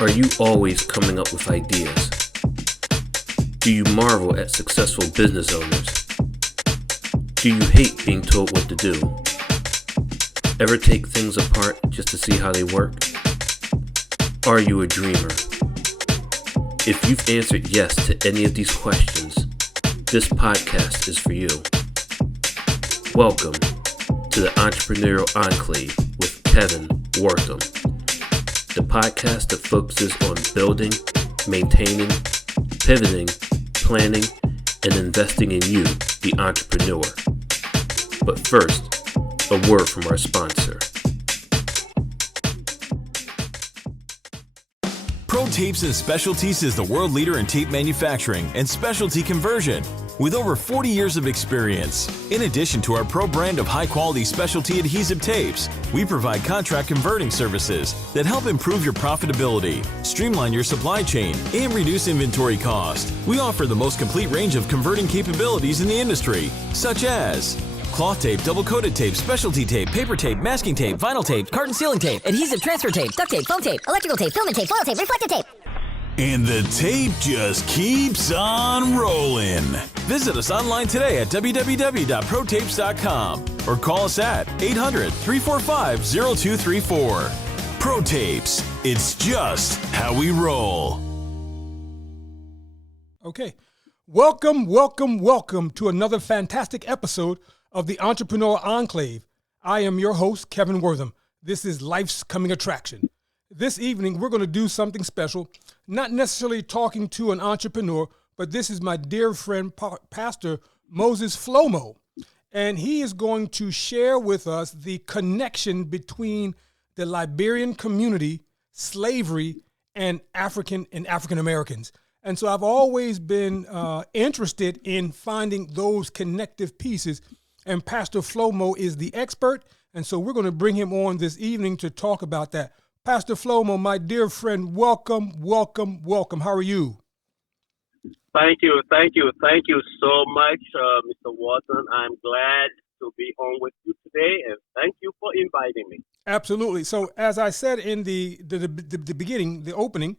Are you always coming up with ideas? Do you marvel at successful business owners? Do you hate being told what to do? Ever take things apart just to see how they work? Are you a dreamer? If you've answered yes to any of these questions, this podcast is for you. Welcome to the Entrepreneurial Enclave with Kevin Wortham, the podcast that focuses on building, maintaining, pivoting, planning, and investing in you, the entrepreneur. But first, a word from our sponsor. Pro Tapes and Specialties is the world leader in tape manufacturing and specialty conversion with over 40 years of experience. In addition to our pro brand of high-quality specialty adhesive tapes, we provide contract converting services that help improve your profitability, streamline your supply chain, and reduce inventory cost. We offer the most complete range of converting capabilities in the industry, such as cloth tape, double-coated tape, specialty tape, paper tape, masking tape, vinyl tape, carton sealing tape, adhesive transfer tape, duct tape, foam tape, electrical tape, filament tape, foil tape, reflective tape. And the tape just keeps on rolling. Visit us online today at www.protapes.com or call us at 800-345-0234. Pro Tapes, it's just how we roll. Okay, welcome to another fantastic episode of the Entrepreneur Enclave. I am your host, Kevin Wortham. This is Life's Coming Attraction. This evening, we're going to do something special, not necessarily talking to an entrepreneur, but this is my dear friend, Pastor Moses Flomo, and he is going to share with us the connection between the Liberian community, slavery, and African Americans. And so I've always been interested in finding those connective pieces, and Pastor Flomo is the expert, and so we're going to bring him on this evening to talk about that. Pastor Flomo, my dear friend, welcome. How are you? Thank you so much, Mr. Watson. I'm glad to be on with you today, and thank you for inviting me. Absolutely. So as I said in the beginning, the opening,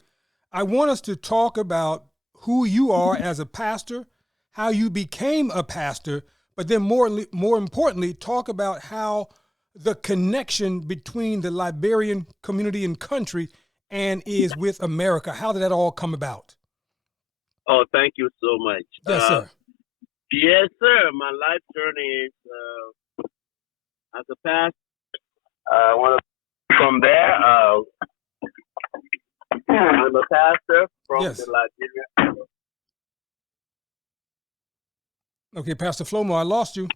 I want us to talk about who you are as a pastor, how you became a pastor, but then more importantly, talk about how the connection between the Liberian community and country and is with America. How did that all come about? Oh, thank you so much. Yes, sir. Yes, sir. My life journey is as a pastor. From there, I'm a pastor from the Liberia. Okay, Pastor Flomo, I lost you.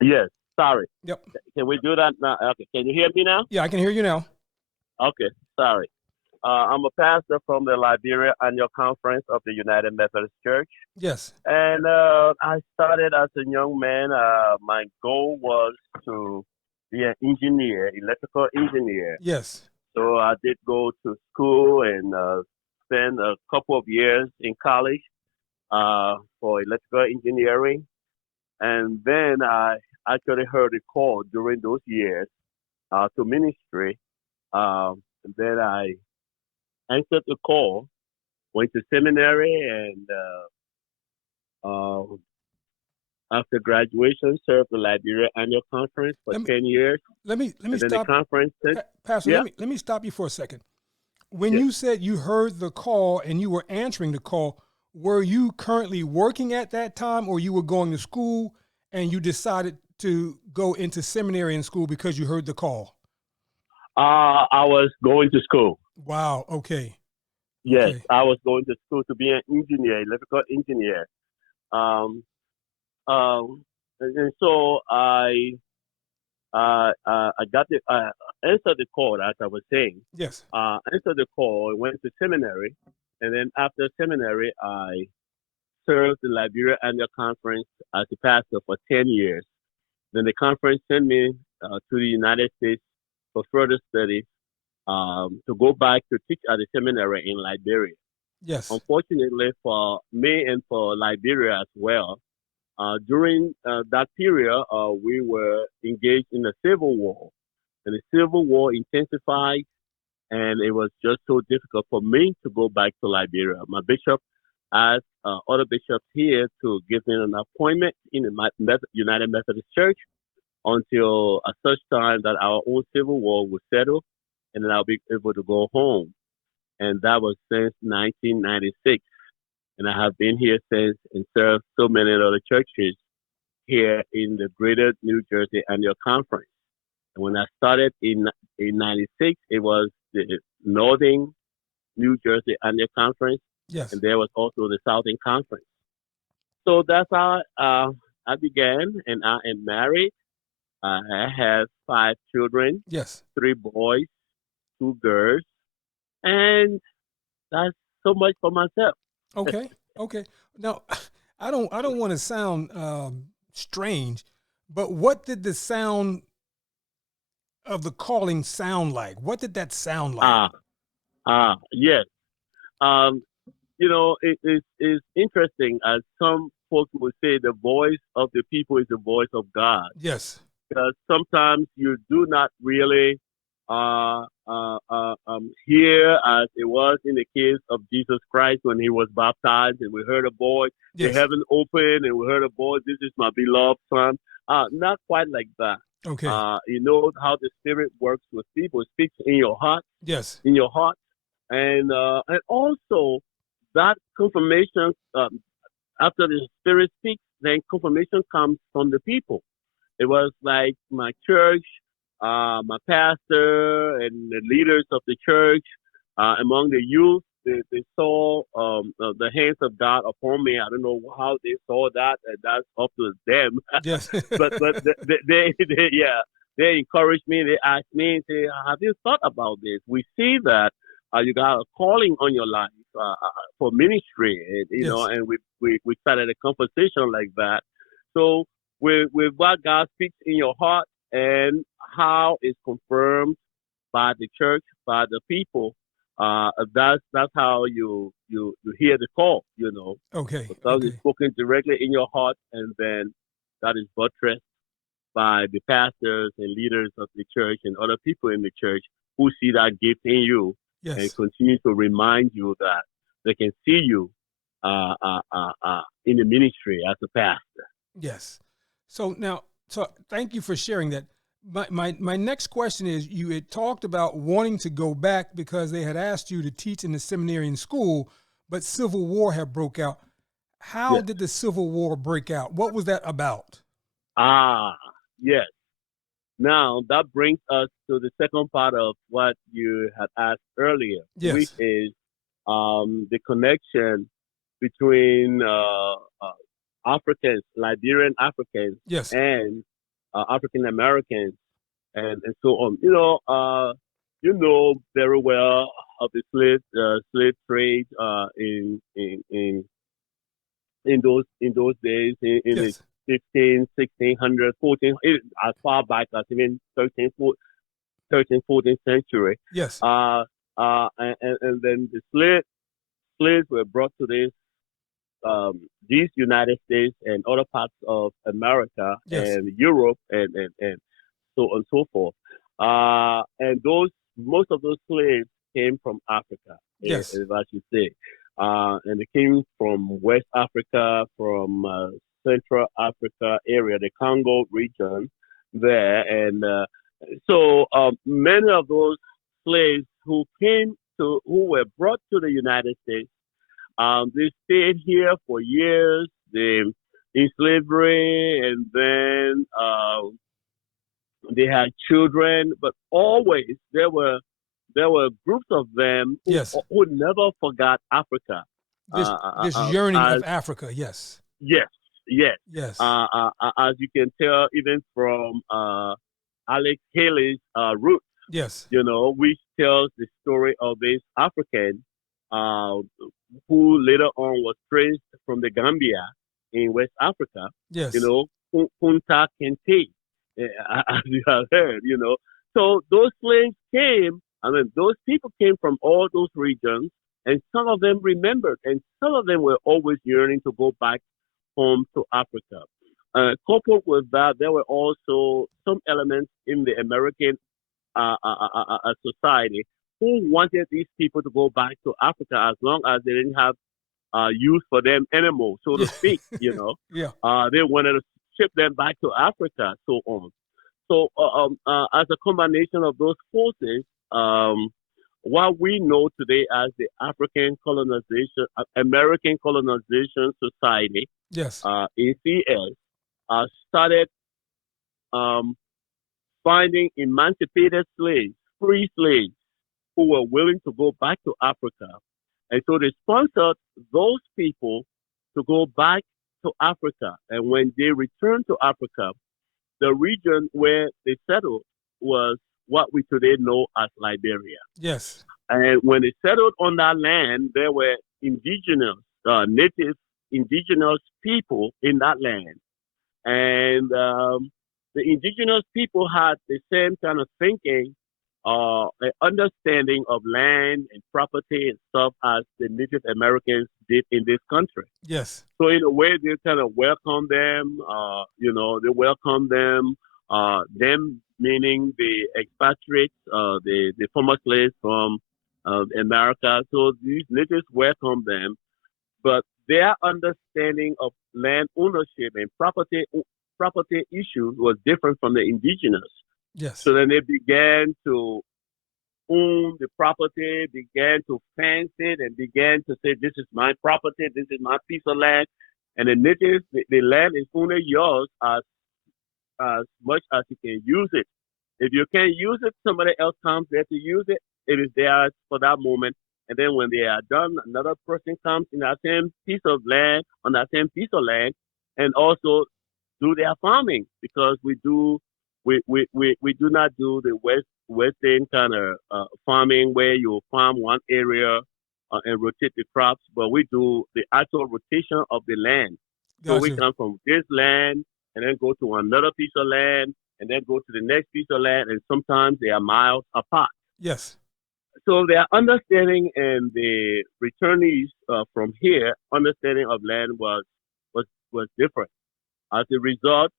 Yes, sorry. Yep. Can we do that now? Okay. Can you hear me now? Yeah, I can hear you now. Okay, sorry. I'm a pastor from the Liberia Annual Conference of the United Methodist Church. Yes. And I started as a young man. My goal was to be an engineer, electrical engineer. Yes. So I did go to school and spend a couple of years in college for electrical engineering. And then I actually heard a call during those years to ministry. And then I answered the call, went to seminary, and after graduation, served the Liberia Annual Conference for 10 years. Let me stop. The conference, Pastor, yeah. let me stop you for a second. When you said you heard the call and you were answering the call, were you currently working at that time, or you were going to school and you decided to go into seminary and school because you heard the call? I was going to school. Wow. Okay. Yes, okay. I was going to school to be an engineer, electrical engineer. And so I got the answered the call, as I was saying. Yes. Answered the call, went to seminary, and then after seminary, I served the Liberia Annual Conference as a pastor for 10 years. Then the conference sent me to the United States for further studies to go back to teach at the seminary in Liberia. Yes. Unfortunately for me and for Liberia as well, during that period, we were engaged in a civil war. And the civil war intensified and it was just so difficult for me to go back to Liberia. My bishop asked other bishops here to give me an appointment in the United Methodist Church until a such time that our own civil war will settle, and then I'll be able to go home. And that was since 1996. And I have been here since and served so many other churches here in the Greater New Jersey Annual Conference. And when I started in 96, it was the Northern New Jersey Annual Conference. Yes. And there was also the Southern Conference. So that's how I began, and I am married. I have 5 children. Yes. 3 boys, 2 girls, and that's so much for myself. Okay. Okay. Now, I don't want to sound strange, but what did the sound of the calling sound like? What did that sound like? Yes. It's interesting, as some folks would say, the voice of the people is the voice of God. Yes. Because sometimes you do not really hear, as it was in the case of Jesus Christ when he was baptized, and we heard a voice, yes. the heaven opened, and we heard a voice, "This is my beloved son." Not quite like that. Okay. You know how the Spirit works with people. It speaks in your heart. Yes. In your heart, and also that confirmation. After the Spirit speaks, then confirmation comes from the people. It was like my church, my pastor, and the leaders of the church, among the youth, they saw the hands of God upon me. I don't know how they saw that, and that's up to them. Yes. but they encouraged me. They asked me, say, "Have you thought about this? We see that you got a calling on your life for ministry, and, you yes. know." And we started a conversation like that. So with what God speaks in your heart and how it's confirmed by the church, by the people, that's how you hear the call, you know. Okay. Because it's spoken directly in your heart, and then that is buttressed by the pastors and leaders of the church and other people in the church who see that gift in you, yes. and continue to remind you that they can see you in the ministry as a pastor. Yes. So thank you for sharing that. My next question is, you had talked about wanting to go back because they had asked you to teach in the seminary and school, but Civil War had broke out. How yes. did the Civil War break out? What was that about? Yes. Now, that brings us to the second part of what you had asked earlier, yes. which is the connection between Africans, Liberian Africans, yes. and African Americans, and so on. You know very well of the slave trade in those days in yes. the 1600, 14, as far back as even 13th, 14th century. Yes. And then the slaves were brought to these United States and other parts of America yes. and Europe and so on and so forth. And most of those slaves came from Africa, yes. as you say. And they came from West Africa, from Central Africa area, the Congo region there. And so many of those slaves who were brought to the United States, they stayed here for years, in slavery, and then they had children, but always there were groups of them yes. who never forgot Africa. This yearning of Africa, yes. Yes. Yes. As you can tell, even from Alex Haley's roots, yes. Which tells the story of this African who later on was traced from the Gambia in West Africa. Yes. Kunta Kinte, as you have heard. So those slaves came. Those people came from all those regions, and some of them remembered, and some of them were always yearning to go back home to Africa. Coupled with that, there were also some elements in the American society who wanted these people to go back to Africa as long as they didn't have use for them anymore, so to speak. Yeah. They wanted to ship them back to Africa, so on. So as a combination of those forces, what we know today as the American Colonization Society, Yes. ACS, started finding emancipated slaves, free slaves, who were willing to go back to Africa. And so they sponsored those people to go back to Africa. And when they returned to Africa, the region where they settled was what we today know as Liberia. Yes. And when they settled on that land, there were indigenous, native indigenous people in that land. And the indigenous people had the same kind of thinking, an understanding of land and property and stuff as the Native Americans did in this country. Yes. So in a way, they kind of welcome them. They welcome them. Them meaning the expatriates, the former slaves from America. So these natives welcome them, but their understanding of land ownership and property issues was different from the indigenous. Yes. So then they began to own the property, began to fence it, and began to say, this is my property, this is my piece of land. And the natives, the land is only yours as much as you can use it. If you can't use it, somebody else comes there to use it. It is theirs for that moment. And then when they are done, another person comes in that same piece of land, on that same piece of land, and also do their farming, because we do not do the western kind of farming where you farm one area and rotate the crops, but we do the actual rotation of the land. Gotcha. So we come from this land and then go to another piece of land and then go to the next piece of land, and sometimes they are miles apart. Yes. So their understanding and the returnees from here understanding of land was different. As a result,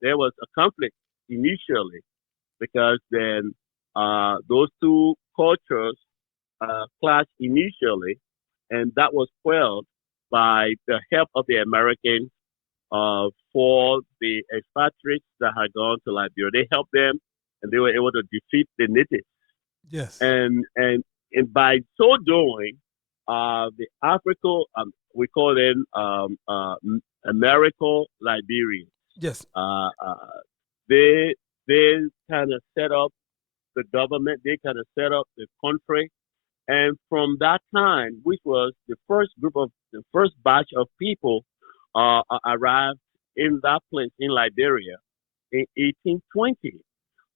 there was a conflict initially, because then those two cultures clashed initially, and that was quelled by the help of the Americans for the expatriates that had gone to Liberia. They helped them, and they were able to defeat the natives. Yes. And by so doing, the African, we call them American Liberians. Yes. They kind of set up the government. They kind of set up the country. And from that time, which was the first batch of people arrived in that place in Liberia in 1820.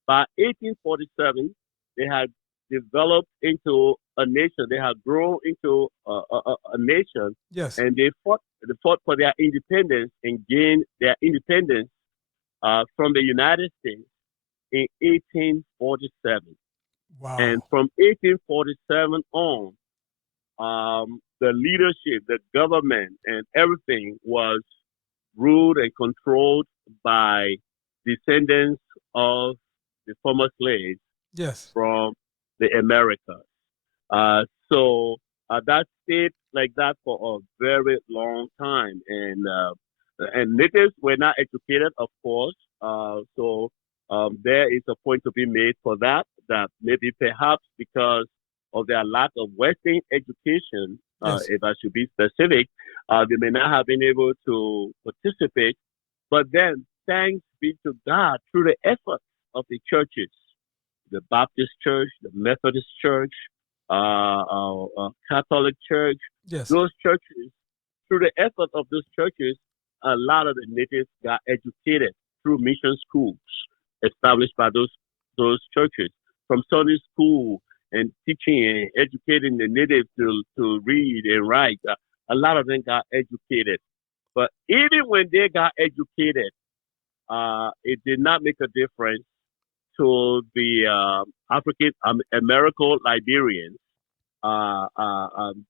By 1847, they had developed into a nation. They had grown into a nation. Yes. And they fought for their independence and gained their independence from the United States in 1847. Wow. And from 1847 on, the leadership, the government, and everything was ruled and controlled by descendants of the former slaves. Yes. From the Americas. So that stayed like that for a very long time, and natives were not educated, of course. So there is a point to be made for that maybe perhaps because of their lack of Western education, if I should be specific, they may not have been able to participate. But then, thanks be to God, through the efforts of the churches, the Baptist Church, the Methodist Church, Catholic Church, those churches, through the effort of those churches, a lot of the natives got educated through mission schools established by those churches, from Sunday school and teaching and educating the natives to read and write. A lot of them got educated. But even when they got educated, it did not make a difference to the African American Liberians.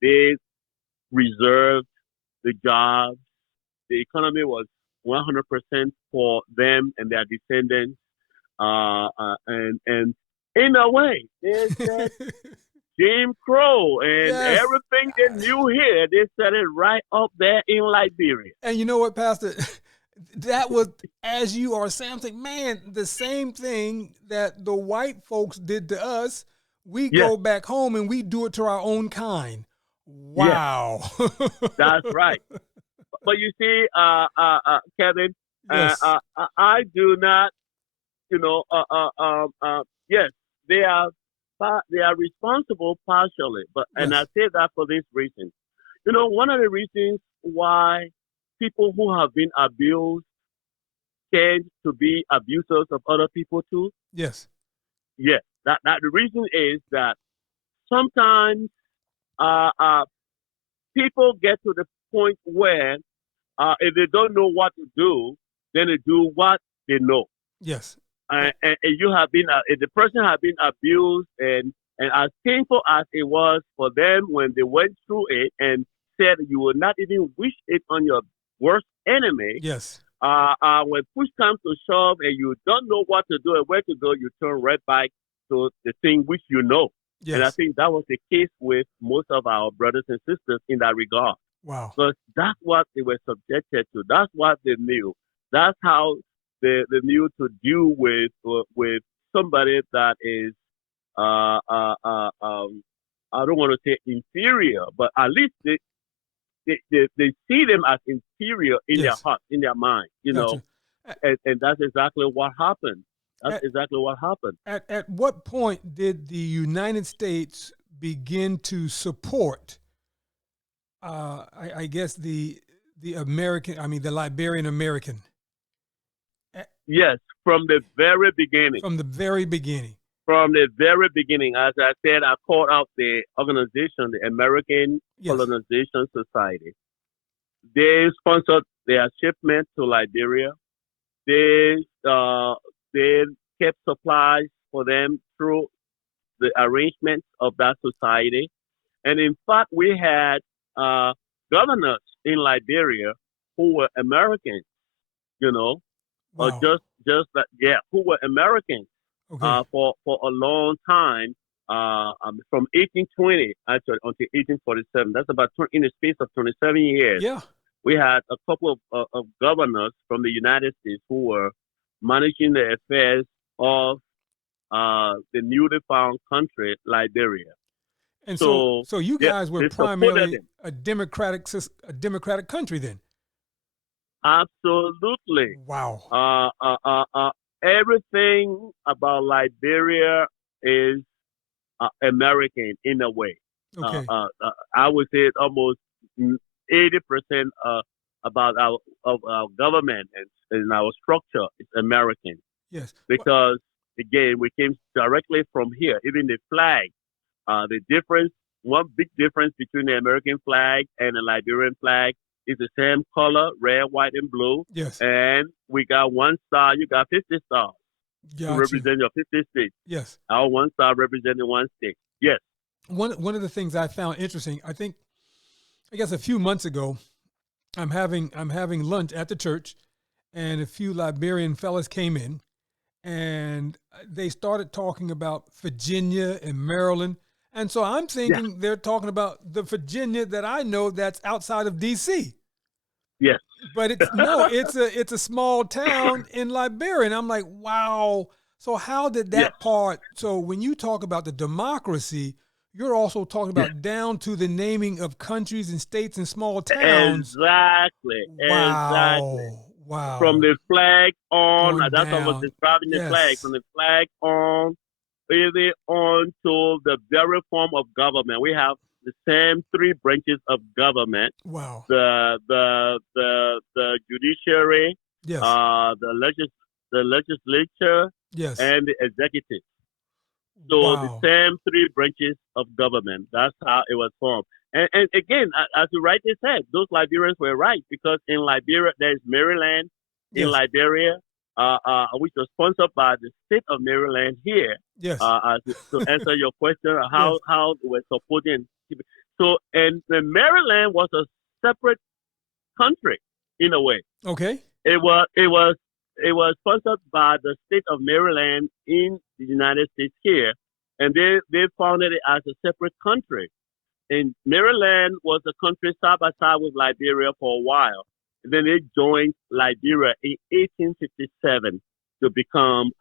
They reserved the jobs. The economy was 100% for them and their descendants. And in a way, they said, Jim Crow and Yes. everything they knew here, they set it right up there in Liberia. And you know what, Pastor? That was, as you are saying, I'm thinking, man, the same thing that the white folks did to us, we go back home and we do it to our own kind. Wow. That's right. But you see, Kevin, Yes. I do not, yes, they are responsible partially, but and I say that for this reason. One of the reasons why people who have been abused tend to be abusers of other people too. Yes. Yes. That the reason is that sometimes people get to the point where if they don't know what to do, then they do what they know. Yes. And you have been, the person has been abused, and as painful as it was for them when they went through it and said you will not even wish it on your worst enemy. Yes. When push comes to shove and you don't know what to do and where to go, you turn right back to the thing which you know. Yes. And I think that was the case with most of our brothers and sisters in that regard. Wow. Because that's what they were subjected to. That's what they knew. That's how they knew to deal with somebody that is, I don't want to say inferior, but at least they see them as inferior in their heart, in their mind, Gotcha. and that's exactly what happened. Exactly what happened. At what point did the United States begin to support, I guess, the Liberian American? Yes, from the very beginning. From the very beginning. From the very beginning, as I said, I called out the organization, the American Colonization Society. They sponsored their shipment to Liberia. They kept supplies for them through the arrangements of that society. And in fact, we had governors in Liberia who were Americans, Wow. or who were Americans. Okay. For a long time, from 1820 actually until 1847. That's about in the space of 27 years. Yeah. We had a couple of governors from the United States who were managing the affairs of the newly found country, Liberia. And so you guys were they primarily supported a democratic country then. Absolutely. Wow. Everything about Liberia is American in a way. Okay. I would say almost 80% about our government and our structure is American. Yes. Because again, we came directly from here. Even the flag, one big difference between the American flag and the Liberian flag is the same color, red, white, and blue. Yes. And we got one star. You got 50 stars to represent your 50 states. Yes. Our one star representing one state. Yes. One of the things I found interesting, I guess a few months ago, I'm having lunch at the church, and a few Liberian fellas came in, and they started talking about Virginia and Maryland. And so I'm thinking they're talking about the Virginia that I know that's outside of D.C. Yes. But it's a small town in Liberia. And I'm like, wow. So how did that part? So when you talk about the democracy, you're also talking about down to the naming of countries and states and small towns. Exactly. Wow. Exactly. Wow. From the flag on, Going that's what I was describing the flag. From the flag on, really on to the very form of government. We have the same three branches of government. Wow. The judiciary, yes. the legislature, yes. and the executive. So the same three branches of government. That's how it was formed. And again, as you rightly said, those Liberians were right, because in Liberia there's Maryland in Liberia, which was sponsored by the state of Maryland here. Yes. To answer your question, how they were supporting. So, and Maryland was a separate country in a way. Okay. It was sponsored by the state of Maryland in the United States here, and they founded it as a separate country. And Maryland was a country side by side with Liberia for a while. And then they joined Liberia in 1857 to become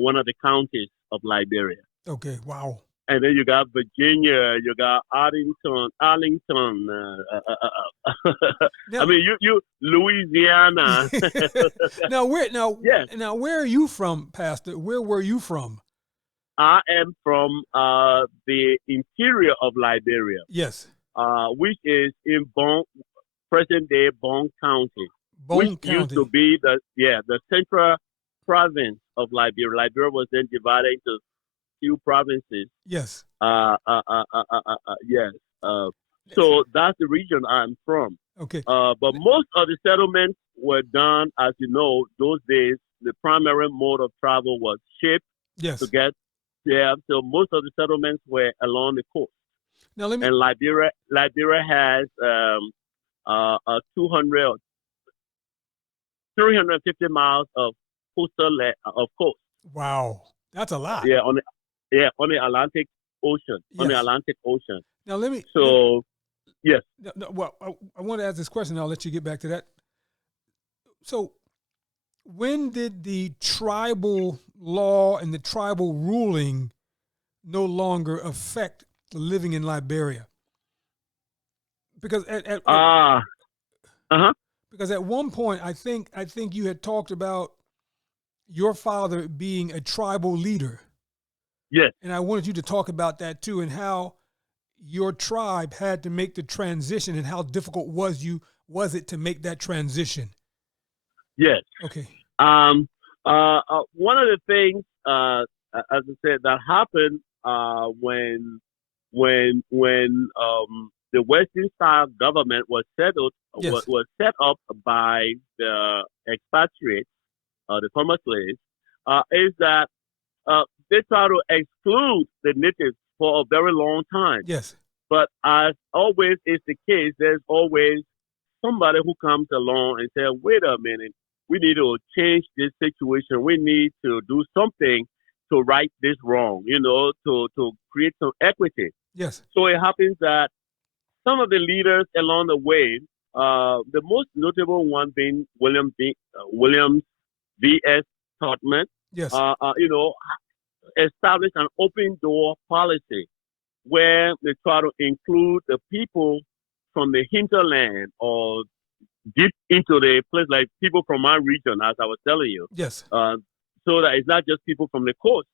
one of the counties of Liberia. Okay, wow. And then you got Virginia, you got Arlington. Now, I mean, you Louisiana. now where are you from, Pastor? Where were you from? I am from the interior of Liberia. Yes. Which is in present day Vohn'jah'mah County, Vohn'jah'mah which used to be the central province of Liberia. Liberia was then divided into few provinces. Yes. Yes. So that's the region I'm from. Okay. But most of the settlements were done, as you know, those days. The primary mode of travel was ship. Yes. To get there. So most of the settlements were along the coast. Now let me. And Liberia has 350 miles of coastal of coast. Wow, that's a lot. Yeah, on the Atlantic Ocean. Yes. On the Atlantic Ocean. Now let me. So, yes. No, well, I want to ask this question. I'll let you get back to that. So, when did the tribal law and the tribal ruling no longer affect living in Liberia? Because because at one point I think you had talked about your father being a tribal leader. Yes. And I wanted you to talk about that too, and how your tribe had to make the transition, and how difficult was it to make that transition? Yes. Okay. One of the things, as I said, that happened when the Western style government was settled, yes. was set up by the expatriates, the former slaves, is that they try to exclude the natives for a very long time. Yes. But as always is the case, there's always somebody who comes along and says, wait a minute, we need to change this situation. We need to do something to right this wrong, to create some equity. Yes. So it happens that some of the leaders along the way, the most notable one being William V.S. Todman, yes. Established an open door policy where they try to include the people from the hinterland or deep into the place, like people from my region, as I was telling you. Yes. So that it's not just people from the coast,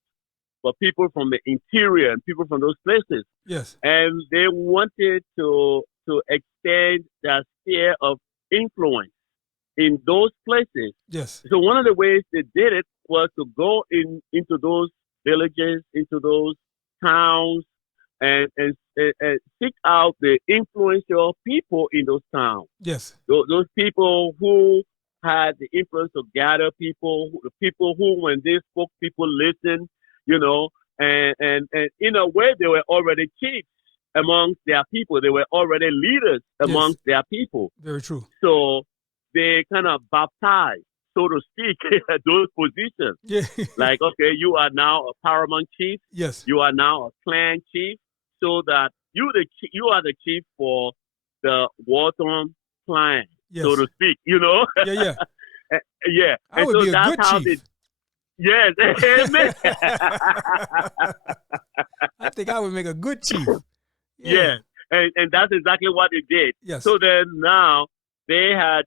but people from the interior and people from those places. Yes. And they wanted to extend their sphere of influence in those places. Yes. So one of the ways they did it was to go into those villages, into those towns, and seek out the influential people in those towns. Yes. Those people who had the influence to gather people, the people who, when they spoke, people listened, and in a way, they were already chiefs amongst their people. They were already leaders amongst their people. Very true. So they kind of baptized, so to speak, those positions. Yeah. Like, okay, you are now a paramount chief. Yes. You are now a clan chief, so that you are the chief for the Walton clan, yes. so to speak. Yeah. Yeah. Yeah. I would be a good chief. Yes. Amen. I think I would make a good chief. Yeah. And that's exactly what they did. Yes. So then now they had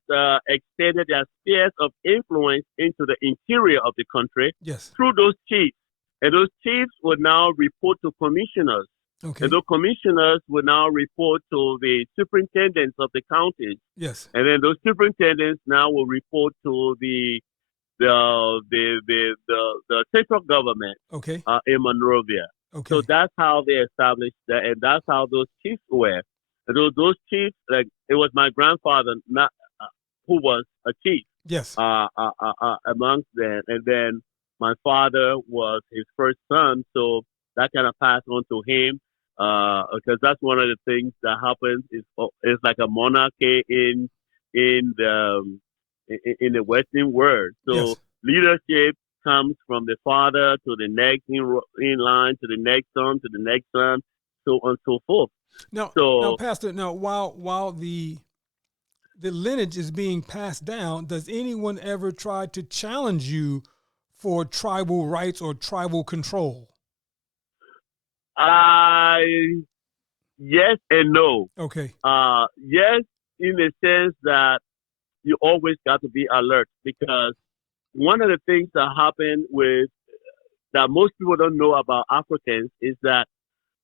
extended their spheres of influence into the interior of the country. Yes. Through those chiefs. And those chiefs would now report to commissioners. Okay. And those commissioners would now report to the superintendents of the counties. Yes. And then those superintendents now will report to the central government. Okay. In Monrovia. Okay. So that's how they established that, and that's how those chiefs were. And those chiefs, like it was my grandfather, who was a chief. Yes. Amongst them, and then my father was his first son, so that kind of passed on to him. Because that's one of the things that happens is like a monarchy in the Western world. So yes. leadership comes from the father to the next in line, to the next son, to the next son, so on and so forth. Now, So, Pastor, while the lineage is being passed down, does anyone ever try to challenge you for tribal rights or tribal control? yes and no. Okay. Yes, in the sense that you always got to be alert, because one of the things that happen with that most people don't know about Africans is that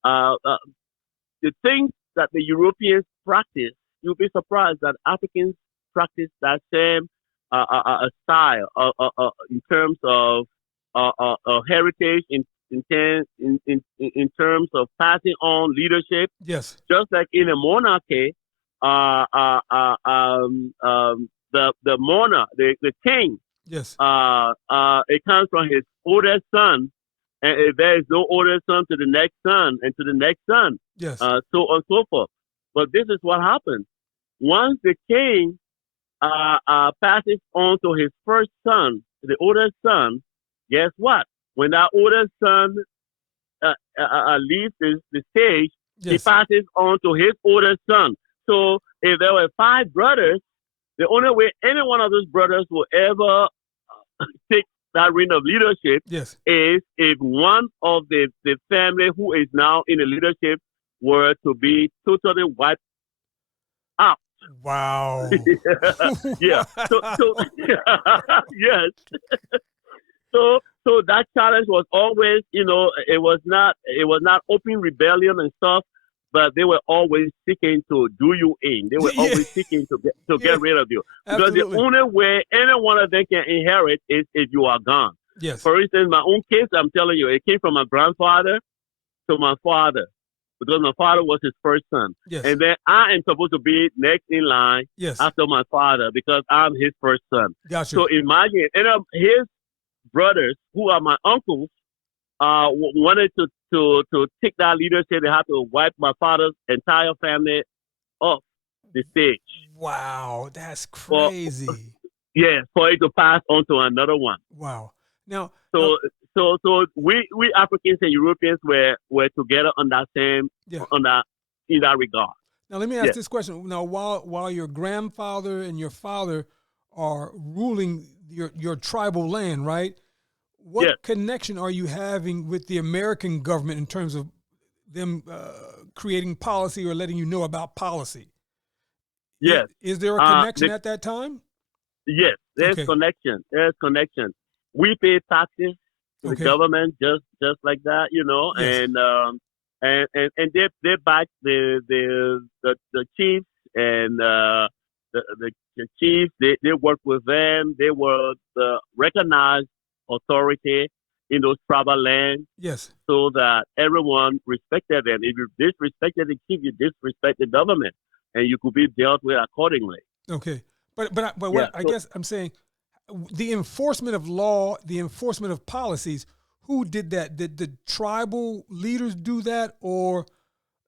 the things that the Europeans practice, you'll be surprised that Africans practice that same style in terms of heritage, in terms of passing on leadership. Yes. Just like in a monarchy, the monarch, the king, Yes. it comes from his oldest son, and if there is no oldest son, to the next son, and to the next son, Yes. so on and so forth. But this is what happens. Once the king passes on to his first son, the oldest son, guess what? When that oldest son leaves the stage, he Yes. passes on to his oldest son. So if there were 5 brothers, the only way any one of those brothers will ever take that reign of leadership Yes. is if one of the family who is now in the leadership were to be totally wiped out. Wow. Yeah. So yes. So that challenge was always, it was not open rebellion and stuff, but they were always seeking to do you in. They were always seeking to get rid of you. Because Absolutely. the only way any one of them can inherit is if you are gone. Yes. For instance, my own case, I'm telling you, it came from my grandfather to my father, because my father was his first son. Yes. And then I am supposed to be next in line Yes. after my father, because I'm his first son. Gotcha. So imagine, his brothers, who are my uncles, wanted to take that leadership. They had to wipe my father's entire family off the stage. Wow, that's crazy. For it to pass on to another one. Wow. Now, So we Africans and Europeans were together on that same in that regard. now let me ask this question. Now, while your grandfather and your father are ruling your tribal land, right? What connection are you having with the American government in terms of them creating policy or letting you know about policy? Yes. Is there a connection at that time? Yes, there's connection. There's connection. We pay taxes to the government just like that, Yes. and they back the chiefs and the chiefs. They work with them. They were the recognized authority in those tribal lands. Yes. So that everyone respected them. If you disrespected the chief, you disrespect the government, and you could be dealt with accordingly. Okay. But what I guess I'm saying, the enforcement of law, the enforcement of policies, who did that? Did the tribal leaders do that, or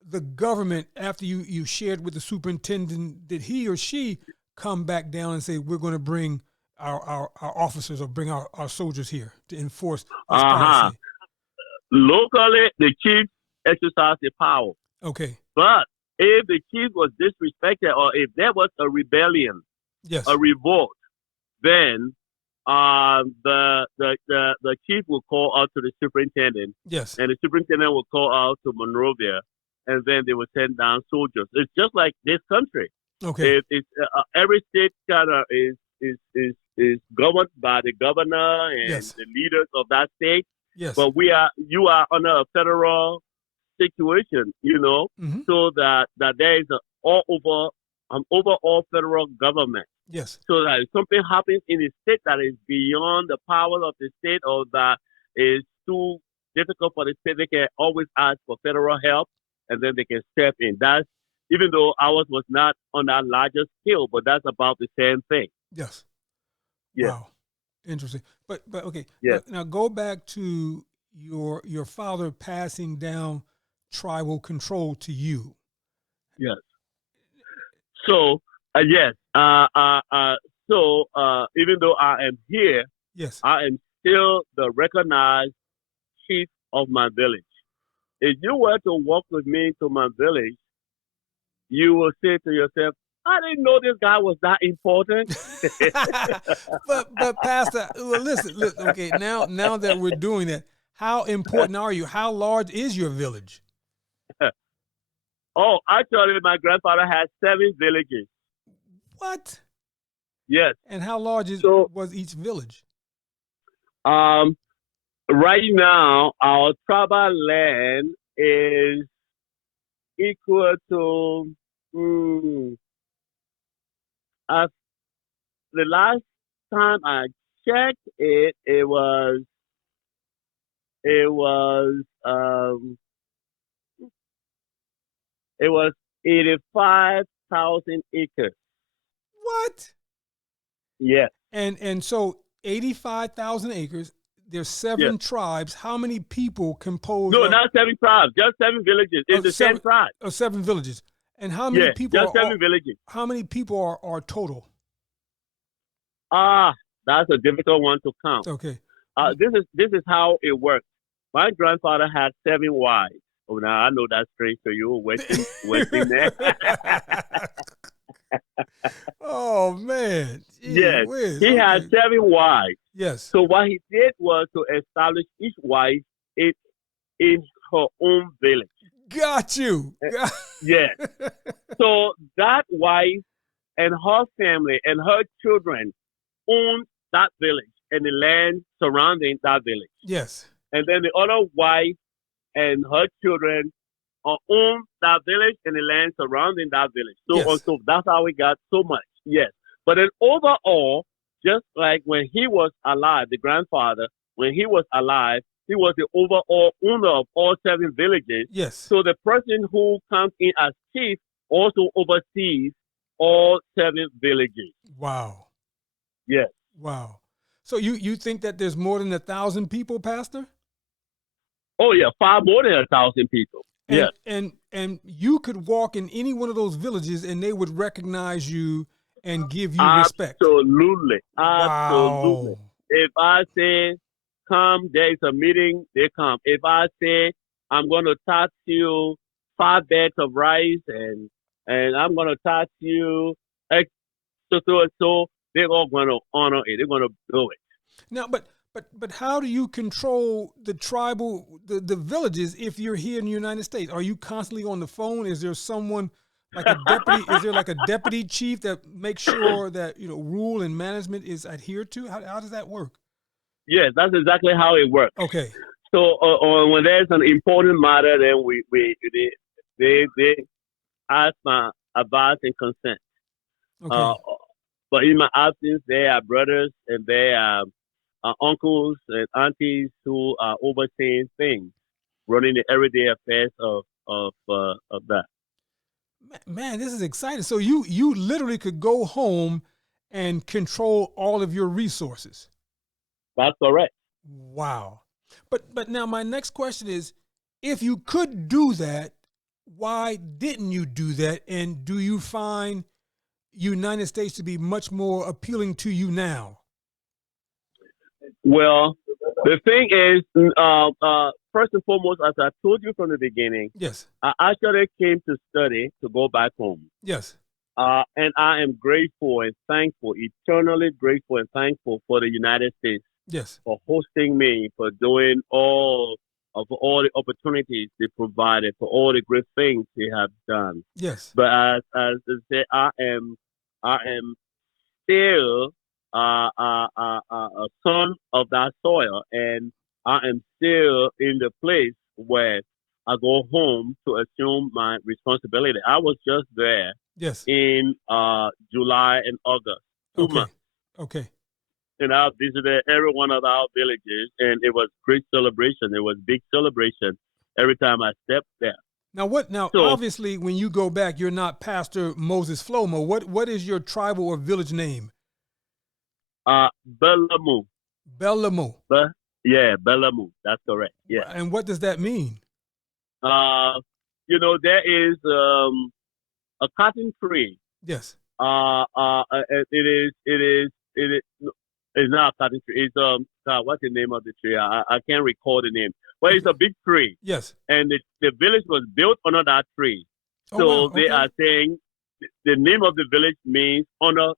the government, after you shared with the superintendent, did he or she come back down and say, we're going to bring our officers or bring our soldiers here to enforce this policy? Locally, the chief exercised the power. Okay. But if the chief was disrespected, or if there was a rebellion, a revolt, then the chief will call out to the superintendent. Yes. And the superintendent will call out to Monrovia, and then they will send down soldiers. It's just like this country. Okay. It's every state kind of is governed by the governor and the leaders of that state. Yes. But you are under a federal situation, so that there is an overall federal government. Yes. So that if something happens in a state that is beyond the power of the state, or that is too difficult for the state, they can always ask for federal help, and then they can step in. That's, even though ours was not on that larger scale, but that's about the same thing. Yes. Yes. Wow. Interesting. But okay. Yes. Now go back to your father passing down tribal control to you. Yes. So yes. So even though I am here, yes, I am still the recognized chief of my village. If you were to walk with me to my village, you will say to yourself, I didn't know this guy was that important. but Pastor, well, listen, okay, now that we're doing that, how important are you? How large is your village? Oh, actually, my grandfather had 7 villages. What? Yes. And how large was each village? Right now, our tribal land is equal to the last time I checked it, it was 85,000 acres. What? Yes. And so 85,000 acres. There's 7 tribes. How many people compose? No, not 7 tribes. Just 7 villages. It's the same tribe. 7 villages. And how many people? Just 7 villages. How many people are total? That's a difficult one to count. Okay. This is how it works. My grandfather had 7 wives. Oh, now I know that's strange to you. Waiting there. Oh man. Gee, yes, he had 7 wives. Yes. So what he did was to establish each wife in her own village. Got you. Yes. So that wife and her family and her children owned that village and the land surrounding that village. Yes. And then the other wife and her children own that village and the land surrounding that village. So that's how we got so much. Yes. But then overall, just like when he was alive, the grandfather, when he was alive, he was the overall owner of all 7 villages. Yes. So the person who comes in as chief also oversees all 7 villages. Wow. Yes. Wow. So you think that there's more than 1,000 people, Pastor? Oh yeah, far more than 1,000 people. Yes. And you could walk in any one of those villages and they would recognize you and give you respect. Absolutely. Wow. If I say, come, there is a meeting, they come. If I say, I'm going to tax you 5 bags of rice and I'm going to tax you X, so they're all going to honor it. They're going to do it. Now, but how do you control the tribal, the villages if you're here in the United States? Are you constantly on the phone? Is there someone like a deputy? Is there like a deputy chief that makes sure that, rule and management is adhered to? How does that work? Yes, that's exactly how it works. Okay. So when there's an important matter, then they ask my advice and consent. Okay. But in my absence, there are brothers and there are uncles and aunties who are overseeing things, running the everyday affairs of that. Man, this is exciting. So you literally could go home and control all of your resources. That's correct. Wow. But now my next question is, if you could do that, why didn't you do that? And do you find United States to be much more appealing to you now? Well, the thing is, first and foremost, as I told you from the beginning, yes, I actually came to study to go back home. Yes. And I am grateful and thankful, eternally grateful and thankful for the United States. Yes. For hosting me, for doing all the opportunities they provided, for all the great things they have done. Yes. But as I say, I am still a son of that soil, and I am still in the place where I go home to assume my responsibility. I was just there. Yes. In July and August, 2 months. Okay. And I visited every one of our villages, and it was great celebration. It was big celebration every time I stepped there. Now, obviously, when you go back, you're not Pastor Moses Flomo. What is your tribal or village name? Belamu. Belamu. Belamu. That's correct. Yeah. And what does that mean? There is a cotton tree. Yes. It is It's not a cotton tree. It's God, what's the name of the tree? I can't recall the name. But it's a big tree. Yes. And the village was built under that tree. Oh, So wow. they Okay. are saying the name of the village means under,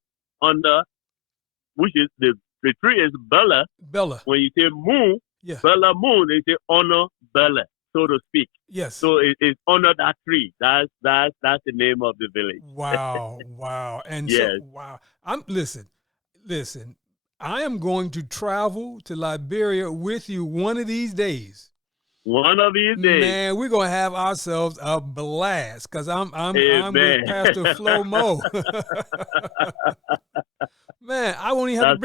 which is the tree is Bella. Bella. When you say moon, Yeah. Bella moon, they say honor Bella, so to speak. Yes. So it's under that tree. That's the name of the village. Wow. Wow. And Yes. so, wow. Listen. I am going to travel to Liberia with you one of these days. One of these days. Man, we're gonna have ourselves a blast because I'm with Pastor Flomo. Man, I won't even have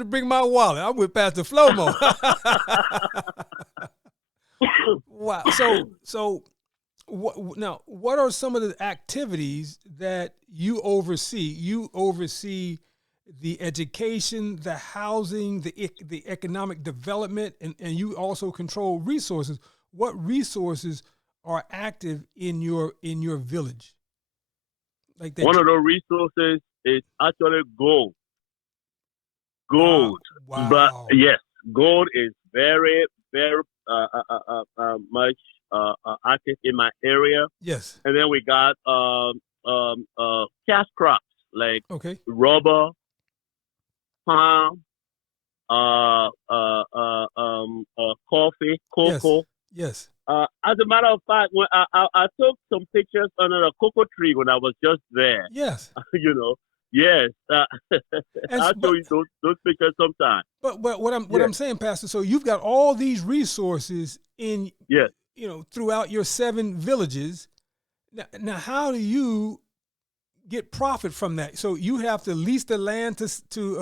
to bring my wallet. I'm with Pastor Flomo. Wow. So what are some of the activities that you oversee? You oversee the education, the housing, the economic development, and you also control resources. What resources are active in your village? Like that. One of the resources is actually gold. Gold. Wow. But yes, gold is very, very much active in my area. Yes. And then we got cash crops like rubber, palm, coffee, cocoa. Yes. As a matter of fact, when I took some pictures under a cocoa tree when I was just there. Yes. Yes. I'll show you those pictures sometime. But what I'm saying, Pastor, so you've got all these resources in throughout your 7 villages. Now how do you get profit from that? So you have to lease the land to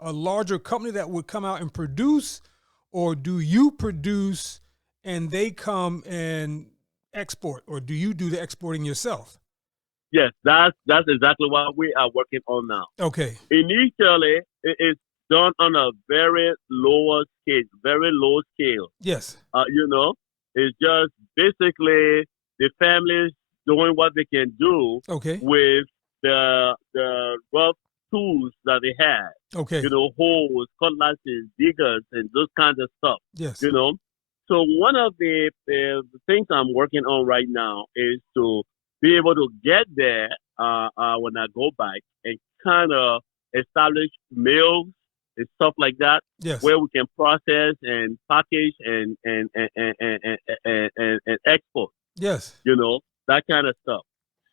a larger company that would come out and produce, or do you produce and they come and export, or do you do the exporting yourself? Yes, that's exactly what we are working on now. Okay. Initially, it's done on a very low scale. Yes. It's just basically the families doing what they can do with the rough tools that they had. Okay. Hoes, cutlasses, diggers, and those kinds of stuff. Yes. So one of the things I'm working on right now is to be able to get there when I go back and kind of establish mills and stuff like that, where we can process and package and export. Yes. That kind of stuff.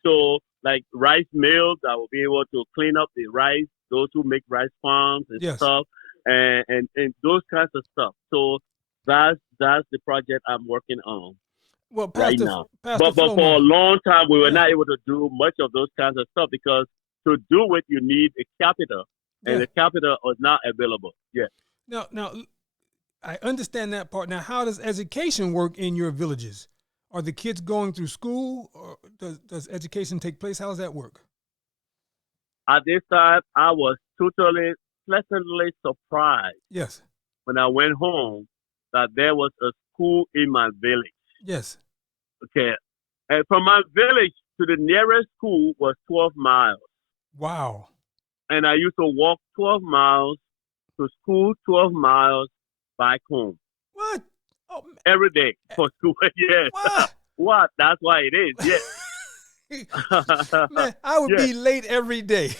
So like rice mills, I will be able to clean up the rice, those who make rice farms and stuff, and those kinds of stuff. So that's the project I'm working on. Well, Pastor, right now. Pastor But for a long time, we were not able to do much of those kinds of stuff because to do it, you need a capital, and the capital is not available. Yes. Now, I understand that part. Now, how does education work in your villages? Are the kids going through school, or does education take place? How does that work? At this time, I was totally pleasantly surprised. Yes. When I went home, that there was a school in my village. Yes. Okay. And from my village to the nearest school was 12 miles. Wow. And I used to walk 12 miles to school, 12 miles back home. What? Oh, every day for school. Yes. What? That's why it is. Yes. Man, I would be late every day.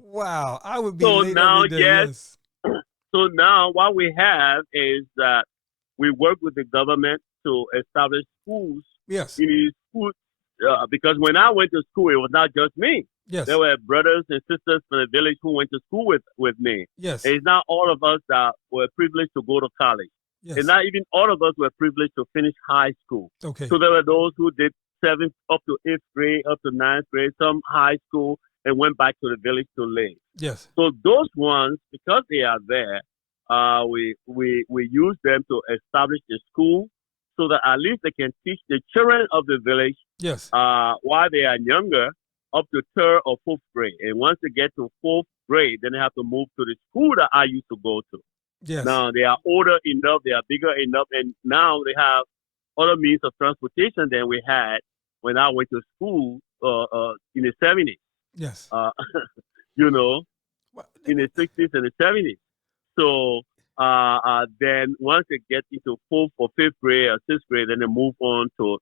Wow, I would be late every day. Yes. So now what we have is that we work with the government to establish schools. Yes. In schools, because when I went to school, it was not just me. Yes. There were brothers and sisters from the village who went to school with me. Yes. It's not all of us that were privileged to go to college. Yes. And not even all of us were privileged to finish high school. Okay. So there were those who did 7th up to 8th grade, up to 9th grade, some high school, and went back to the village to live. Yes. So those ones, because they are there, we use them to establish the school so that at least they can teach the children of the village. Yes. While they are younger, up to 3rd or 4th grade. And once they get to 4th grade, then they have to move to the school that I used to go to. Yes. Now they are older enough, they are bigger enough, and now they have other means of transportation than we had when I went to school in the 70s. Yes. You know, Well, in the 60s and the 70s. So then once they get into 4th or 5th grade or 6th grade, then they move on to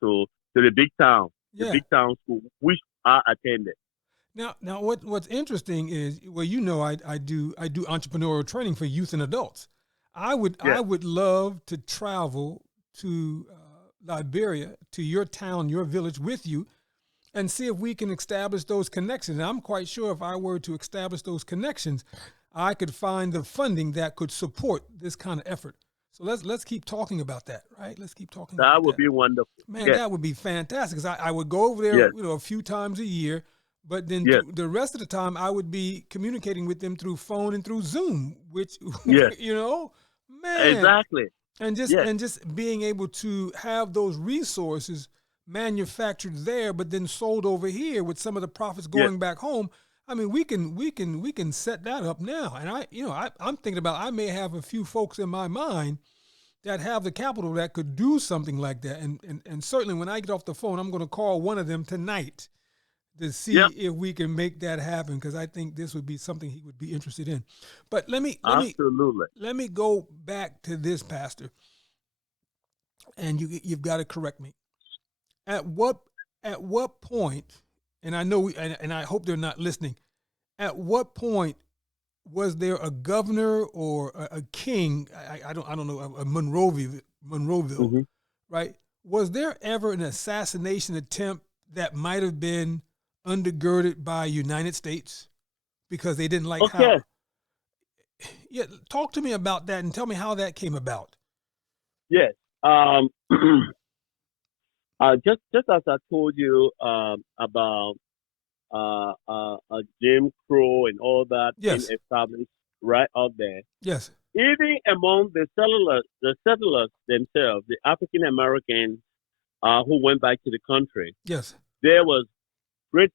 the big town, the yeah. big town school, which I attended. Now, what's interesting is, well, you know, I do entrepreneurial training for youth and adults. I would love to travel to Liberia, to your town, your village with you, and see if we can establish those connections. And I'm quite sure if I were to establish those connections, I could find the funding that could support this kind of effort. So let's keep talking about that, right? Let's keep talking about that. That would be wonderful. Man, Yes. that would be fantastic. Because I would go over there, Yes. you know, a few times a year, but then Yes. the rest of the time I would be communicating with them through phone and through Zoom, which, Yes. you know, man. Exactly. And Yes. just being able to have those resources manufactured there, but then sold over here with some of the profits going back home. I mean, we can set that up now. And I'm thinking about, I may have a few folks in my mind that have the capital that could do something like that. And certainly when I get off the phone, I'm going to call one of them tonight to see if we can make that happen, because I think this would be something he would be interested in. But let me go back to this, Pastor, and you've got to correct me. At what point, and I know and I hope they're not listening, at what point was there a governor or a king? I don't know, a Monrovia, Mm-hmm. right? Was there ever an assassination attempt that might have been undergirded by United States because they didn't like how? Yeah, talk to me about that and tell me how that came about. Yes. Just as I told you about Jim Crow and all that being established right out there. Yes. Even among the settlers themselves, the African Americans who went back to the country, yes, there was great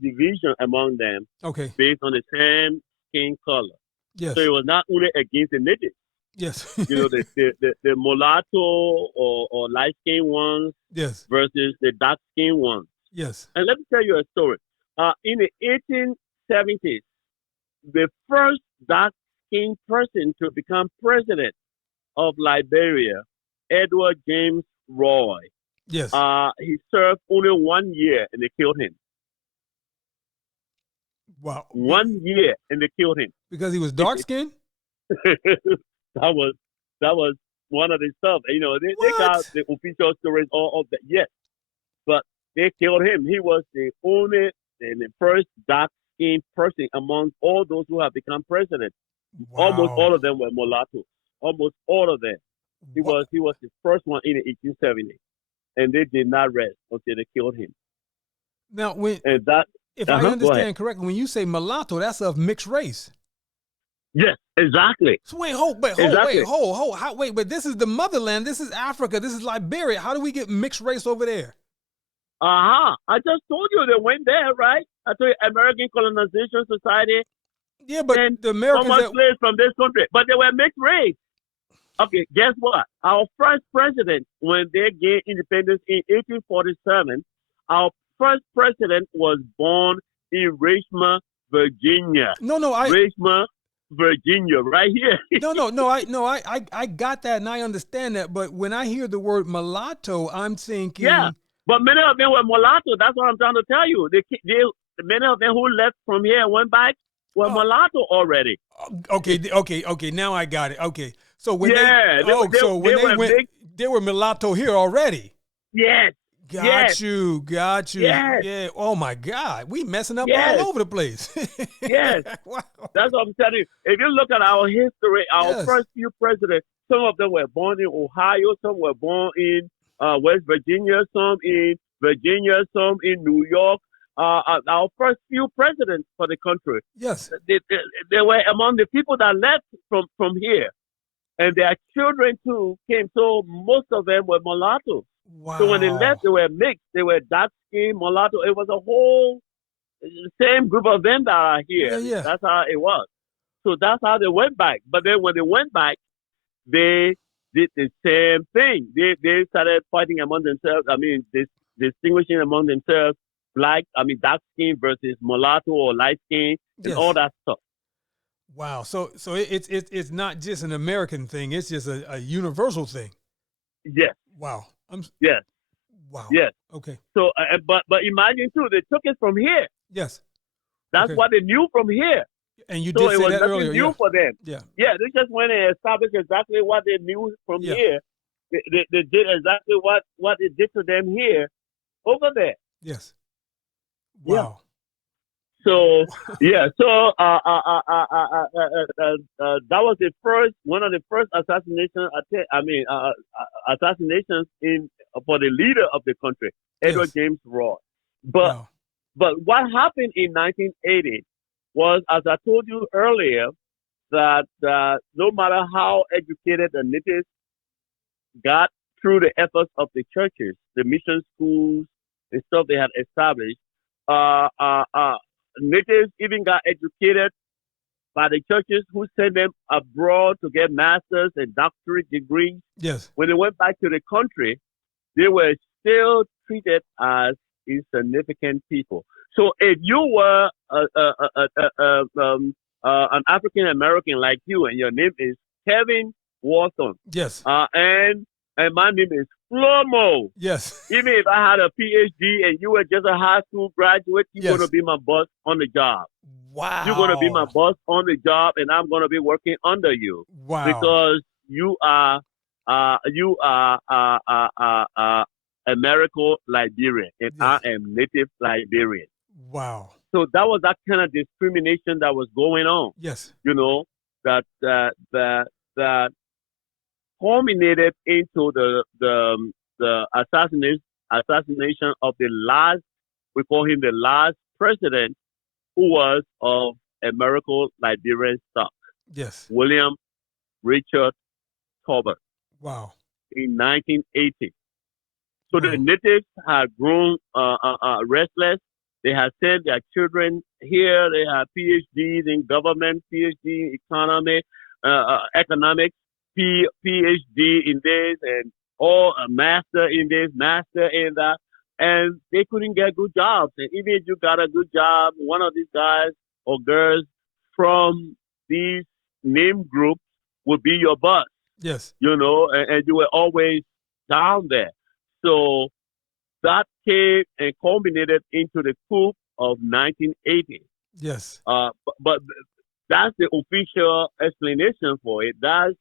division among them. Okay. Based on the same skin color. Yes. So it was not only against the natives. Yes. You know, the mulatto or light skinned ones yes. versus the dark skinned ones. Yes. And let me tell you a story. In the 1870s, the first dark skinned person to become president of Liberia, Edward James Roy. Yes. He served only 1 year and they killed him. Wow. 1 year and they killed him. Because he was dark skinned? That was one of the stuff. You know, they got the official stories all of that. Yes. But they killed him. He was the only and the first dark skinned person among all those who have become president. Wow. Almost all of them were mulattoes. Almost all of them. He was the first one in the 1870s. And they did not rest until they killed him. Now, if I understand correctly, when you say mulatto, that's of mixed race. Yes, exactly. So wait, but this is the motherland. This is Africa. This is Liberia. How do we get mixed race over there? I just told you they went there, right? I told you American Colonization Society. Yeah, but the Americans slaves from this country, but they were mixed race. Okay, guess what? Our first president, when they gained independence in 1847, our first president was born in Richmond, Virginia. Richmond, Virginia, right here. I got that and I understand that, but when I hear the word mulatto, I'm thinking. Yeah, but many of them were mulatto. That's what I'm trying to tell you. Many of them who left from here and went back were mulatto already. Okay. Now I got it. Okay, so when they were mulatto here already. Yes. Got you. Yes. Yeah. Oh my God, we messing up all over the place. Yes. Wow. That's what I'm telling you. If you look at our history, our first few presidents, some of them were born in Ohio, some were born in West Virginia, some in Virginia, some in New York. Our first few presidents for the country. Yes. They were among the people that left from here. And their children too came. So most of them were mulattoes. Wow. So when they left, they were mixed. They were dark skinned, mulatto. It was a whole same group of them that are here. Yeah. That's how it was. So that's how they went back. But then when they went back, they did the same thing. They started fighting among themselves. I mean, distinguishing among themselves dark skin versus mulatto or light skin and all that stuff. Wow. So it's not just an American thing. It's just a universal thing. Yes. Wow. Yes. Wow. Yes. Okay. So, but imagine too, they took it from here. Yes. That's what they knew from here. And you So did it say was that nothing earlier. new for them. Yeah. Yeah, they just went and established exactly what they knew from here. They did exactly what they did to them here over there. Yes. Yeah. Wow. So that was one of the first assassinations for the leader of the country, Edward James Ross. But what happened in 1980 was, as I told you earlier, that no matter how educated the natives got through the efforts of the churches, the mission schools, the stuff they had established, natives even got educated by the churches who sent them abroad to get master's and doctorate degrees. Yes. When they went back to the country, they were still treated as insignificant people. So if you were an African American like you, and your name is Kevin Walton, yes, and my name is Flomo, yes, even if I had a PhD and you were just a high school graduate, you're going to be my boss on the job. Wow. You're going to be my boss on the job, and I'm going to be working under you. Wow. Because you are American Liberian, and I am native Liberian. Wow. So that was that kind of discrimination that was going on. Yes. You know, that culminated into the assassination of the last, we call him the last president who was of American Liberian stock. Yes. William Richard Tolbert. Wow. In 1980. So the natives had grown restless. They had sent their children here. They had PhDs in government, PhD in economy, economics, PhD in this, and all a master in this, master in that. And they couldn't get good jobs. And even if you got a good job, one of these guys or girls from these name groups would be your boss. Yes. You know, and you were always down there. So that came and culminated into the coup of 1980. Yes. But that's the official explanation for it. That's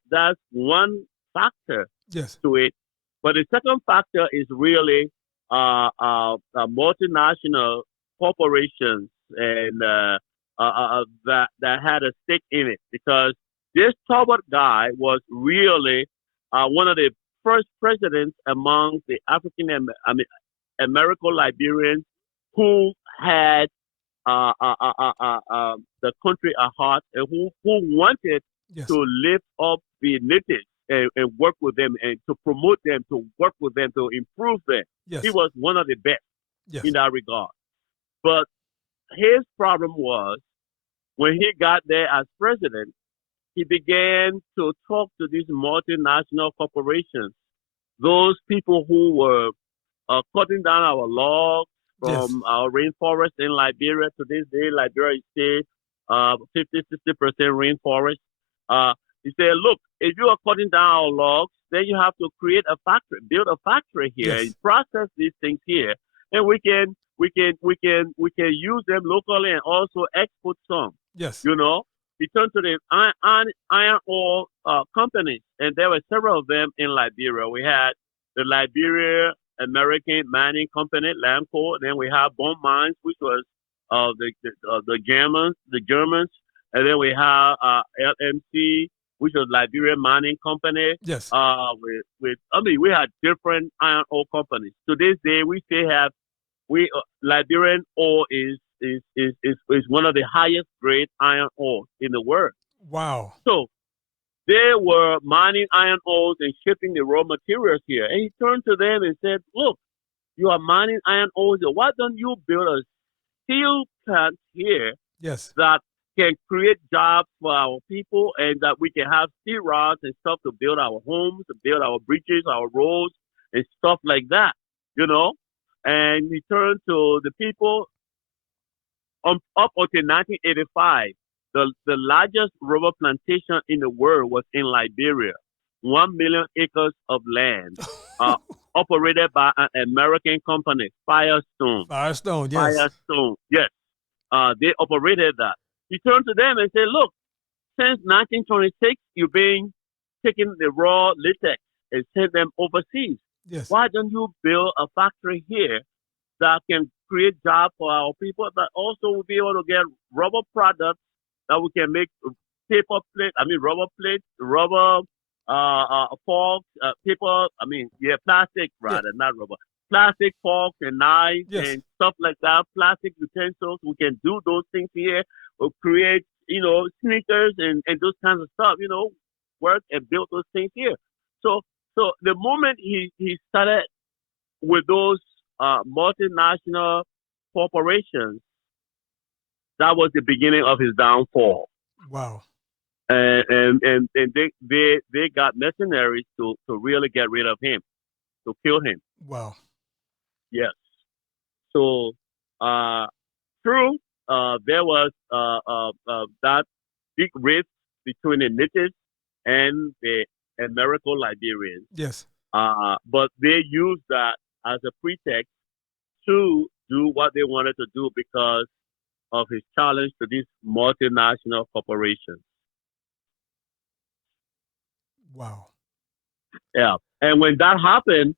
one factor to it. But the second factor is really multinational corporations and that had a stake in it, because this Talbot guy was really one of the first presidents among the American Liberians who had the country at heart, and who wanted to lift up the natives and work with them and to promote them, to work with them, to improve them. Yes. He was one of the best in that regard. But his problem was, when he got there as president, he began to talk to these multinational corporations, those people who were cutting down our logs from our rainforest in Liberia. To this day, Liberia is still 50-60% rainforest. He said, look, if you are cutting down our logs, then you have to create a factory, build a factory here, and process these things here, and we can use them locally and also export some. Yes. You know, he turned to the iron ore companies, and there were several of them in Liberia. We had the Liberia American Mining Company, LAMCO. Then we have Bone Mines, which was the Germans, and then we have LMC, which was Liberia Mining Company. Yes. We had different iron ore companies. To this day, we still have Liberian ore is one of the highest grade iron ore in the world. Wow. So they were mining iron ores and shipping the raw materials here. And he turned to them and said, look, you are mining iron ores. Why don't you build a steel plant here that can create jobs for our people, and that we can have steel rods and stuff to build our homes, to build our bridges, our roads, and stuff like that, you know? and he turned to the people. Up until 1985, the largest rubber plantation in the world was in Liberia, 1 million acres of land, operated by an American company, Firestone. Firestone, yes. Firestone, yes. They operated that. He turned to them and said, look, since 1926, you've been taking the raw latex and send them overseas. Yes. Why don't you build a factory here that can create jobs for our people, but also we'll be able to get rubber products that we can make rubber plates, rubber forks, plastic rather, not rubber. Plastic forks and knives and stuff like that, plastic utensils. We can do those things here. We'll create, sneakers and those kinds of stuff, work and build those things here. So the moment he started with those multinational corporations, that was the beginning of his downfall. Wow. And they got mercenaries to really get rid of him, to kill him. Wow. Yes. So true, there was that big rift between the natives and the American Liberians. Yes. But they used that as a pretext to do what they wanted to do because of his challenge to these multinational corporations. Wow. Yeah. And when that happened,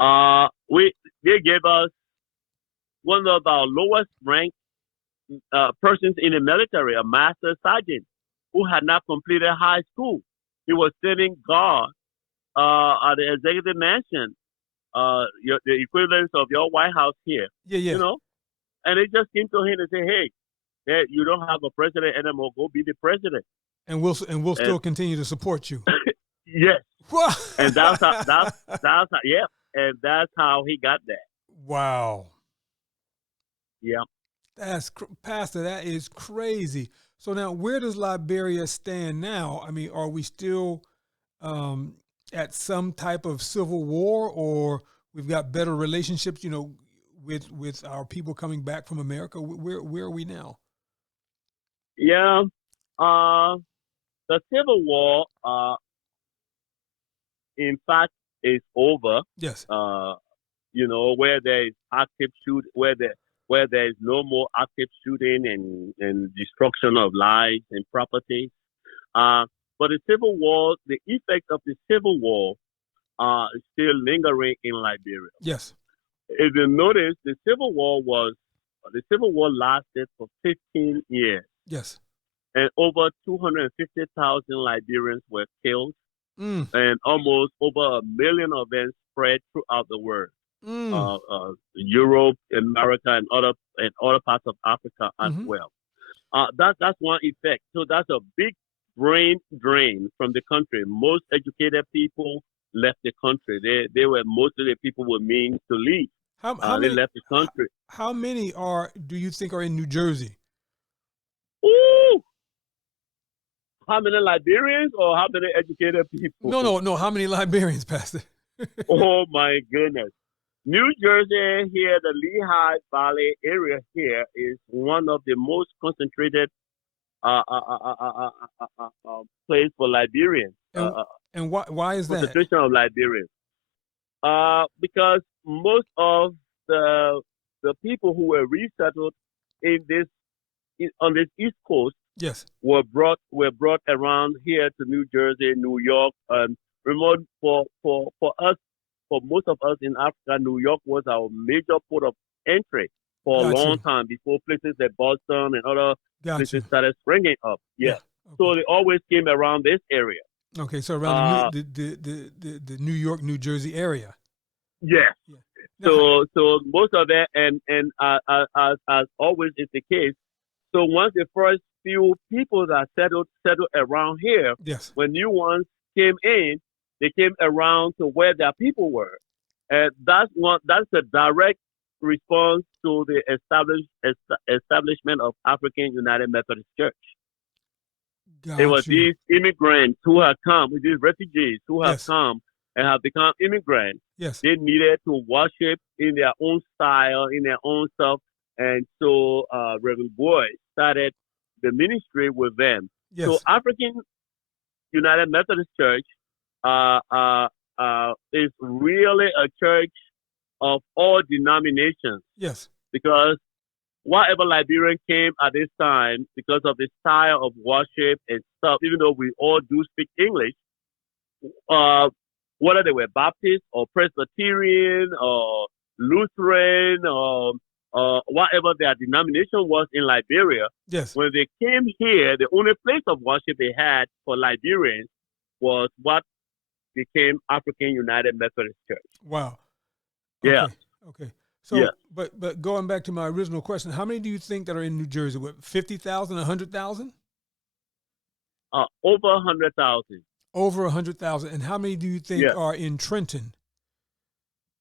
they gave us one of our lowest ranked persons in the military, a master sergeant, who had not completed high school. He was sitting guard at the executive mansion, the equivalent of your White House here. Yeah. And they just came to him and said, hey, you don't have a president anymore. Go be the president. And we'll still continue to support you. Yes. And that's how he got that. Wow. Yeah. Pastor, that is crazy. So now, where does Liberia stand now? I mean, are we still at some type of civil war, or we've got better relationships, with our people coming back from America? Where are we now? Yeah. The Civil War, in fact, is over. Yes. Where there is active shoot, where there is no more active shooting and destruction of lives and property. But the Civil War, the effect of the Civil War is still lingering in Liberia. Yes. If you notice, the Civil War lasted for 15 years. Yes. And over 250,000 Liberians were killed, and almost over 1 million of them spread throughout the world. Europe, America, and other parts of Africa as well. That's one effect. So that's a big brain drain from the country. Most educated people left the country. They were most of the people were means to leave. They left the country. How many do you think are in New Jersey? Ooh! How many Liberians or how many educated people? No. How many Liberians, Pastor? Oh my goodness. New Jersey here, the Lehigh Valley area here is one of the most concentrated place for Liberians. And why is that? Concentration of Liberians. Because most of the people who were resettled on this East Coast, yes, were brought around here to New Jersey, New York, and remote for us. For most of us in Africa, New York was our major port of entry for a long time before places like Boston and other places started springing up. Yes. Yeah. Okay. So they always came around this area. Okay, so around the New York, New Jersey area. Yes. Yeah. So most of that, and as always is the case. So once the first few people that settled around here, yes, when new ones came in, they came around to where their people were. And that's a direct response to the establishment of African United Methodist Church. It was these immigrants who have come, these refugees who have come and have become immigrants. Yes. They needed to worship in their own style, in their own stuff. And so Reverend Boyd started the ministry with them. Yes. So African United Methodist Church is really a church of all denominations. Yes. Because whatever Liberian came at this time, because of the style of worship and stuff, even though we all do speak English, whether they were Baptist or Presbyterian or Lutheran or whatever their denomination was in Liberia, yes, when they came here, the only place of worship they had for Liberians was what became African United Methodist Church. Wow. Okay. Yeah. Okay. So, yeah. but going back to my original question, how many do you think that are in New Jersey? What, 50,000, 100,000? Over 100,000. Over 100,000. And how many do you think are in Trenton?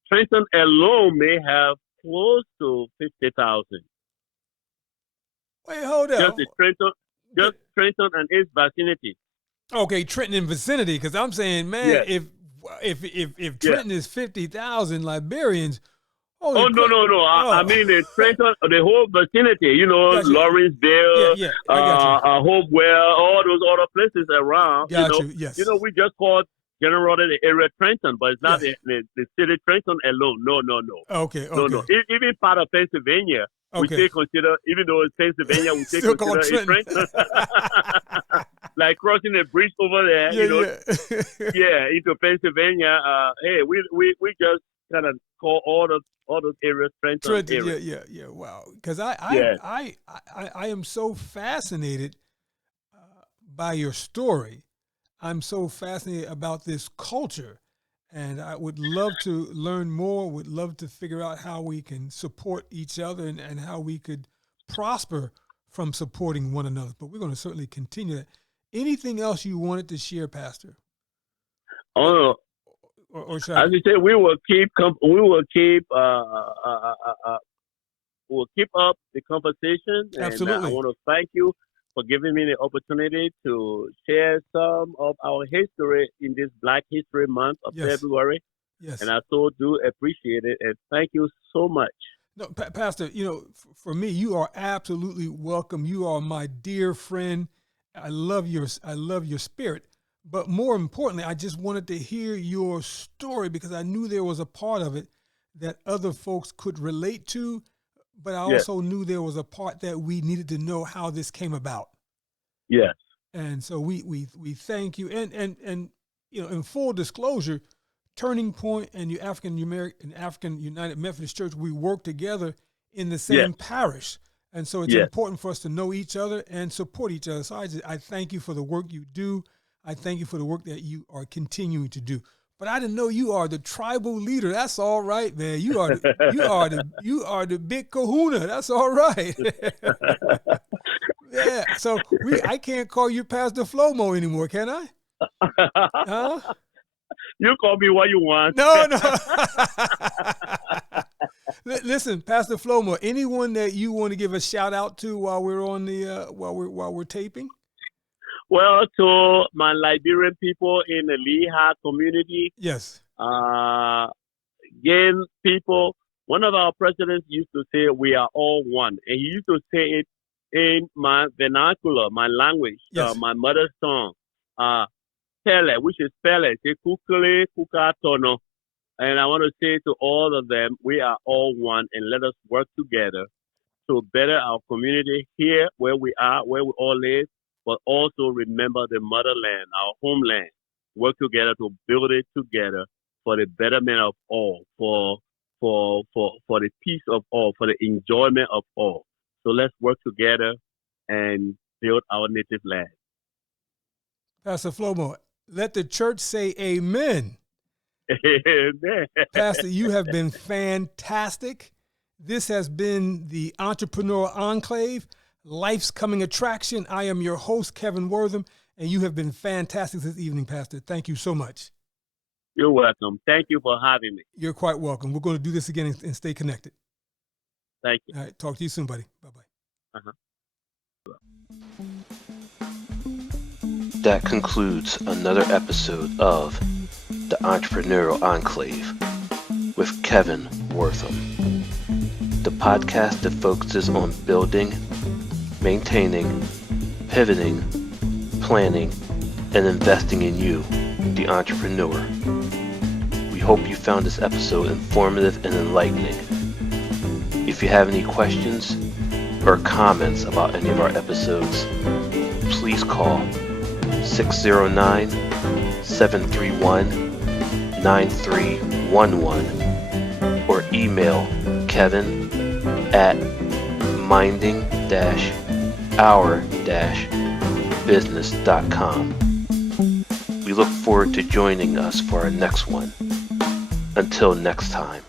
Trenton alone may have close to 50,000. Wait, hold up. Just Trenton and its vicinity. Okay, Trenton and vicinity, because I'm saying, man, if Trenton is 50,000 Liberians, no. I mean the Trenton, the whole vicinity. You know, gotcha. Lawrenceville, Hopewell, all those other places around. Yes. You know, we just call generally the area Trenton, but it's not the city Trenton alone. No. Okay. No. Even part of Pennsylvania, we still consider, even though it's Pennsylvania, we still consider it Trenton. Like crossing the bridge over there, into Pennsylvania. Hey, we just kind of call all those areas Trenton areas. Yeah. Wow. Because I am so fascinated by your story. I'm so fascinated about this culture, and I would love to learn more, would love to figure out how we can support each other and how we could prosper from supporting one another. But we're going to certainly continue that. Anything else you wanted to share, Pastor? Oh, or as you said, we'll keep up the conversation. Absolutely. And I want to thank you for giving me the opportunity to share some of our history in this Black History Month of February. Yes. And I so do appreciate it. And thank you so much. No, Pastor, for me, you are absolutely welcome. You are my dear friend. I love your spirit. But more importantly, I just wanted to hear your story because I knew there was a part of it that other folks could relate to. But I also knew there was a part that we needed to know how this came about. Yes. And so we thank you. And in full disclosure, Turning Point and the African United Methodist Church, we work together in the same parish. And so it's important for us to know each other and support each other. So I thank you for the work you do. I thank you for the work that you are continuing to do. But I didn't know you are the tribal leader. That's all right, man. You are the big kahuna. That's all right. Yeah. So I can't call you Pastor Flomo anymore, can I? Huh? You call me what you want. No. Listen, Pastor Flomo, anyone that you want to give a shout out to while we're on the while we're taping? Well, to my Liberian people in the Lehigh community. Yes. Again, people, one of our presidents used to say, we are all one. And he used to say it in my vernacular, my language, my mother's tongue. Pele, which is Pele, Kukule Kukatono. And I want to say to all of them, we are all one, and let us work together to better our community here where we are, where we all live, but also remember the motherland, our homeland. Work together to build it together for the betterment of all, for the peace of all, for the enjoyment of all. So let's work together and build our native land. Pastor Flomo, let the church say amen. Amen. Pastor, you have been fantastic. This has been the Entrepreneur Enclave, Life's Coming Attraction. I am your host, Kevin Wortham, and you have been fantastic this evening, Pastor. Thank you so much. You're welcome. Thank you for having me. You're quite welcome. We're going to do this again and stay connected. Thank you. All right. Talk to you soon, buddy. Bye-bye. That concludes another episode of the Entrepreneurial Enclave with Kevin Wortham, the podcast that focuses on building, maintaining, pivoting, planning, and investing in you, the entrepreneur. We hope you found this episode informative and enlightening. If you have any questions or comments about any of our episodes, please call 609-731-9311 or email kevin@minding-our-business.com. We look forward to joining us for our next one. Until next time.